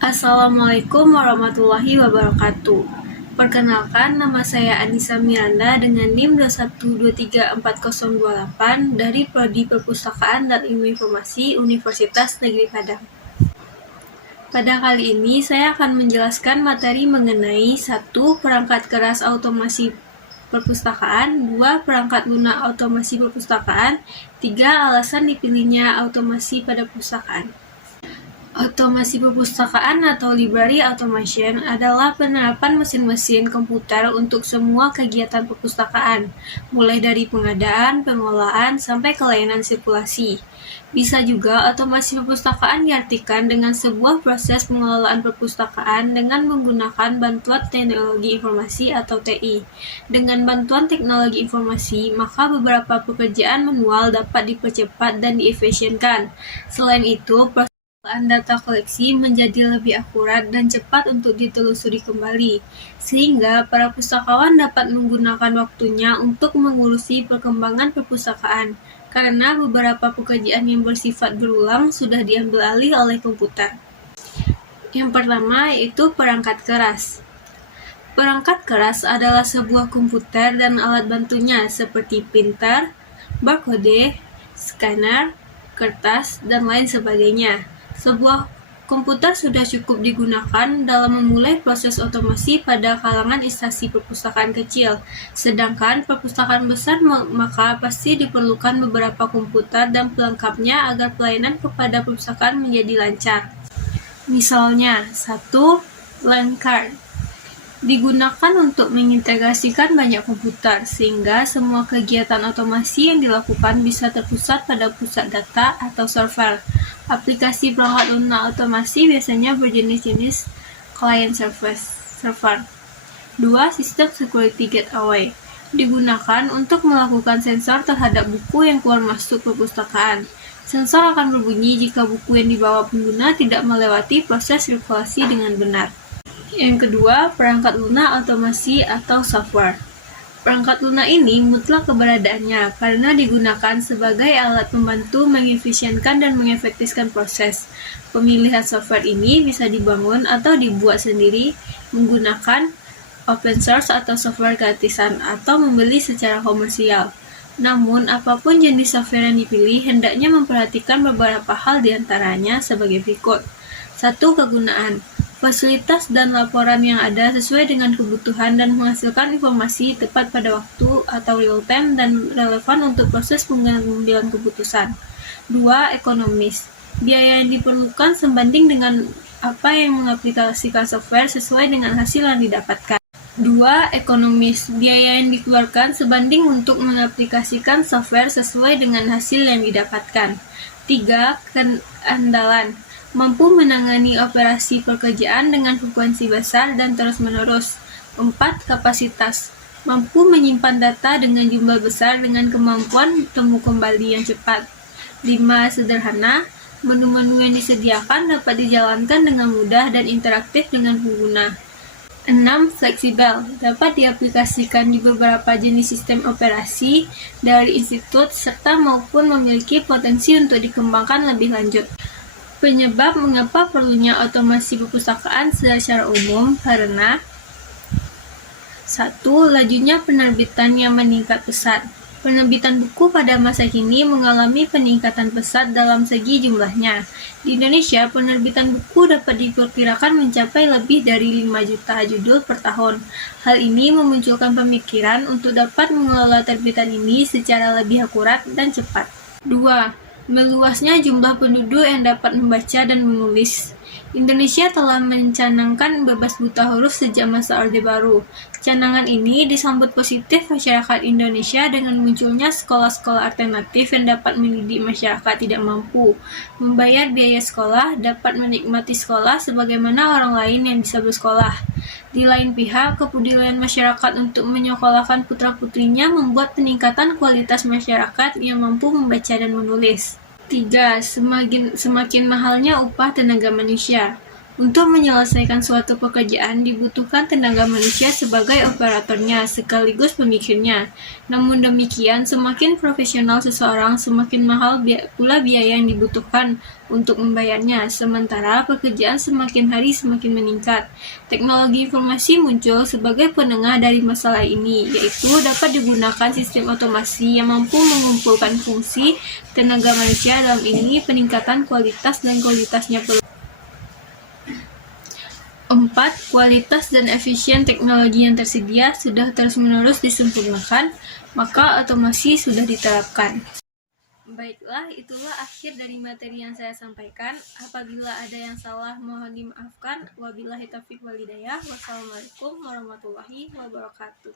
Assalamualaikum warahmatullahi wabarakatuh. Perkenalkan, nama saya Anissa Miranda dengan NIM 2123408 dari Prodi Perpustakaan dan Ilmu Informasi Universitas Negeri Padang. Pada kali ini, saya akan menjelaskan materi mengenai 1. Perangkat keras otomasi perpustakaan, 2. Perangkat lunak otomasi perpustakaan, 3. Alasan dipilihnya otomasi pada perpustakaan. Otomasi perpustakaan atau library automation adalah penerapan mesin-mesin komputer untuk semua kegiatan perpustakaan, mulai dari pengadaan, pengelolaan, sampai ke layanan sirkulasi. Bisa juga otomasi perpustakaan diartikan dengan sebuah proses pengelolaan perpustakaan dengan menggunakan bantuan teknologi informasi atau TI. Dengan bantuan teknologi informasi, maka beberapa pekerjaan manual dapat dipercepat dan diefisienkan. Selain itu, pengelolaan data koleksi menjadi lebih akurat dan cepat untuk ditelusuri kembali, sehingga para pustakawan dapat menggunakan waktunya untuk mengurusi perkembangan perpustakaan, karena beberapa pekerjaan yang bersifat berulang sudah diambil alih oleh komputer. Yang pertama yaitu perangkat keras. Perangkat keras adalah sebuah komputer dan alat bantunya seperti printer, barcode, scanner, kertas, dan lain sebagainya. Sebuah komputer sudah cukup digunakan dalam memulai proses otomasi pada kalangan instansi perpustakaan kecil, sedangkan perpustakaan besar maka pasti diperlukan beberapa komputer dan pelengkapnya agar pelayanan kepada perpustakaan menjadi lancar. Misalnya, 1. LAN card digunakan untuk mengintegrasikan banyak komputer, sehingga semua kegiatan otomasi yang dilakukan bisa terpusat pada pusat data atau server. Aplikasi perangkat lunak otomasi biasanya berjenis-jenis client server. 2. Sistem security gateway digunakan untuk melakukan sensor terhadap buku yang keluar masuk perpustakaan. Sensor akan berbunyi jika buku yang dibawa pengguna tidak melewati proses sirkulasi dengan benar. Yang kedua, perangkat lunak otomasi atau software. Perangkat lunak ini mutlak keberadaannya karena digunakan sebagai alat pembantu mengefisienkan dan mengefektifkan proses. Pemilihan software ini bisa dibangun atau dibuat sendiri menggunakan open source atau software gratisan atau membeli secara komersial. Namun, apapun jenis software yang dipilih hendaknya memperhatikan beberapa hal diantaranya sebagai berikut. 1. Kegunaan. Fasilitas dan laporan yang ada sesuai dengan kebutuhan dan menghasilkan informasi tepat pada waktu atau real time dan relevan untuk proses pengambilan keputusan. 2. Ekonomis. Biaya yang diperlukan sebanding dengan apa yang mengaplikasikan software sesuai dengan hasil yang didapatkan. 2. Ekonomis. Biaya yang dikeluarkan sebanding untuk mengaplikasikan software sesuai dengan hasil yang didapatkan. 3. Keandalan. Mampu menangani operasi pekerjaan dengan frekuensi besar dan terus-menerus. 4. Kapasitas. Mampu menyimpan data dengan jumlah besar dengan kemampuan temu kembali yang cepat. 5. Sederhana. Menu-menu yang disediakan dapat dijalankan dengan mudah dan interaktif dengan pengguna. 6. Fleksibel. Dapat diaplikasikan di beberapa jenis sistem operasi dari institut serta maupun memiliki potensi untuk dikembangkan lebih lanjut. Penyebab mengapa perlunya otomasi perpustakaan secara umum karena 1. Lajunya penerbitan yang meningkat pesat. Penerbitan buku pada masa kini mengalami peningkatan pesat dalam segi jumlahnya. Di Indonesia, penerbitan buku dapat diperkirakan mencapai lebih dari 5 juta judul per tahun. Hal ini memunculkan pemikiran untuk dapat mengelola terbitan ini secara lebih akurat dan cepat. 2. Meluasnya jumlah penduduk yang dapat membaca dan menulis. Indonesia telah mencanangkan bebas buta huruf sejak masa Orde Baru. Canangan ini disambut positif masyarakat Indonesia dengan munculnya sekolah-sekolah alternatif yang dapat mendidik masyarakat tidak mampu membayar biaya sekolah dapat menikmati sekolah sebagaimana orang lain yang bisa bersekolah. Di lain pihak, kepedulian masyarakat untuk menyekolahkan putra-putrinya membuat peningkatan kualitas masyarakat yang mampu membaca dan menulis. 3. Semakin mahalnya upah tenaga manusia. Untuk menyelesaikan suatu pekerjaan dibutuhkan tenaga manusia sebagai operatornya sekaligus pemikirnya. Namun demikian, semakin profesional seseorang, semakin mahal pula biaya yang dibutuhkan untuk membayarnya. Sementara pekerjaan semakin hari semakin meningkat. Teknologi informasi muncul sebagai penengah dari masalah ini, yaitu dapat digunakan sistem otomasi yang mampu mengumpulkan fungsi tenaga manusia. Dalam ini peningkatan kualitas dan kualitasnya perlu. 4. Kualitas dan efisien teknologi yang tersedia sudah terus-menerus disempurnakan, maka otomasi sudah diterapkan. Baiklah, itulah akhir dari materi yang saya sampaikan. Apabila ada yang salah, mohon dimaafkan. Wabillahi taufiq wal hidayah. Wassalamualaikum warahmatullahi wabarakatuh.